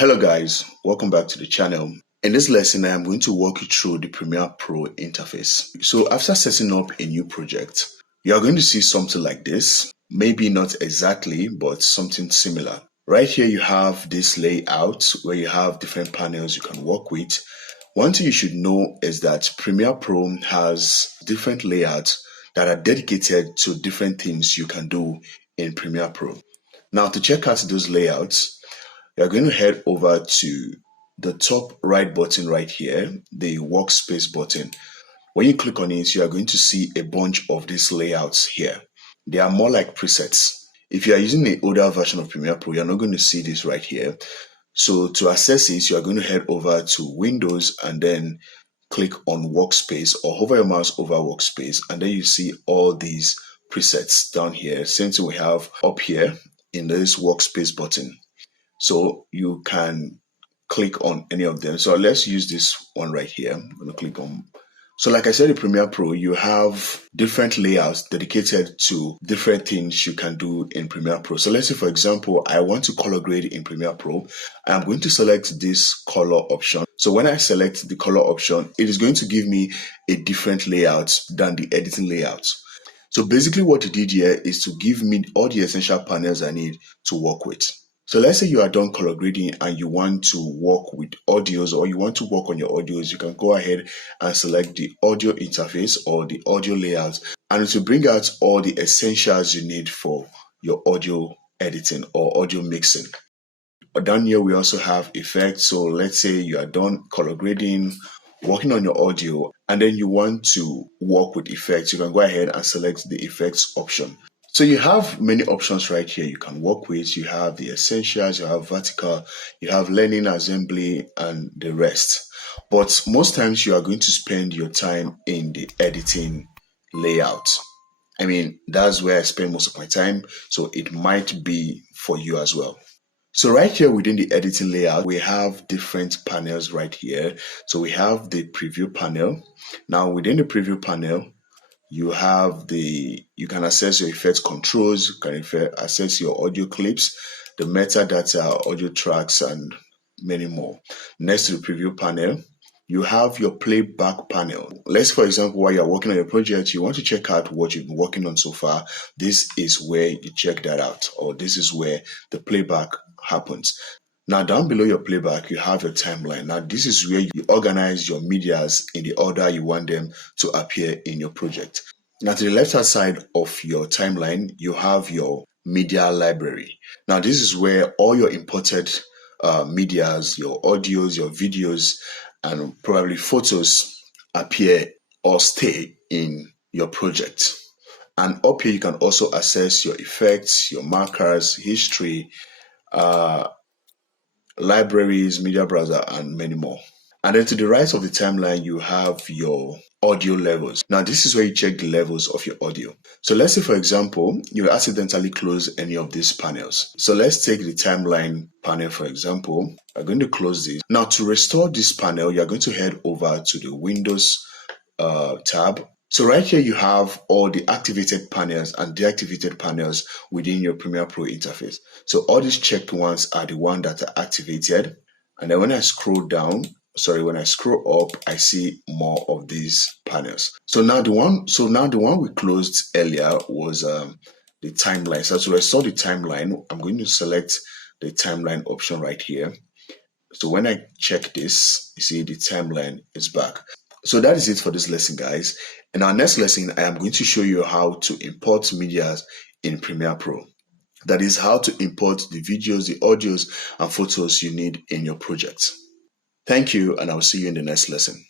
Hello guys, welcome back to the channel. In this lesson, I am going to walk you through the Premiere Pro interface. So after setting up a new project, you are going to see something like this. Maybe not exactly, but something similar. Right here, you have this layout where you have different panels you can work with. One thing you should know is that Premiere Pro has different layouts that are dedicated to different things you can do in Premiere Pro. Now, to check out those layouts, you're going to head over to the top right button right here, the Workspace button. When you click on it, you are going to see a bunch of these layouts here. They are more like presets. If you are using the older version of Premiere Pro, you're not going to see this right here. So to access it, you are going to head over to Windows and then click on Workspace or hover your mouse over Workspace, and then you see all these presets down here. Same thing we have up here in this Workspace button. So you can click on any of them. So let's use this one right here. I'm going to click on. So like I said in Premiere Pro, you have different layouts dedicated to different things you can do in Premiere Pro. So let's say, for example, I want to color grade in Premiere Pro. I'm going to select this color option. So when I select the color option, it is going to give me a different layout than the editing layout. So basically what it did here is to give me all the essential panels I need to work with. So let's say you are done color grading and you want to work with audios, or you want to work on your audios, you can go ahead and select the audio interface or the audio layout, and it will bring out all the essentials you need for your audio editing or audio mixing. Down here we also have effects. So let's say you are done color grading, working on your audio, and then you want to work with effects, you can go ahead and select the effects option. So you have many options right here you can work with. You have the essentials, you have vertical, you have learning, assembly, and the rest. But most times you are going to spend your time in the editing layout. I mean, that's where I spend most of my time. So it might be for you as well. So right here within the editing layout, we have different panels right here. So we have the preview panel. Now within the preview panel, you can access your effect controls, you can access your audio clips, the metadata, audio tracks, and many more. Next to the preview panel, you have your playback panel. Let's, for example, while you're working on your project, you want to check out what you've been working on so far. This is where you check that out, or this is where the playback happens. Now down below your playback, you have your timeline. Now this is where you organize your medias in the order you want them to appear in your project. Now to the left hand side of your timeline, you have your media library. Now this is where all your imported medias, your audios, your videos, and probably photos appear or stay in your project. And up here you can also access your effects, your markers, history, libraries, media browser, and many more. And then to the right of the timeline, you have your audio levels. Now, this is where you check the levels of your audio. So let's say, for example, you accidentally close any of these panels. So let's take the timeline panel, for example. I'm going to close this. Now, to restore this panel, you're going to head over to the Windows tab. So right here, you have all the activated panels and deactivated panels within your Premiere Pro interface. So all these checked ones are the ones that are activated. And then when I scroll up, I see more of these panels. So now the one we closed earlier was the timeline. So to restore the timeline, I'm going to select the timeline option right here. So when I check this, you see the timeline is back. So that is it for this lesson, guys. In our next lesson, I am going to show you how to import media in Premiere Pro. That is how to import the videos, the audios, and photos you need in your project. Thank you, and I will see you in the next lesson.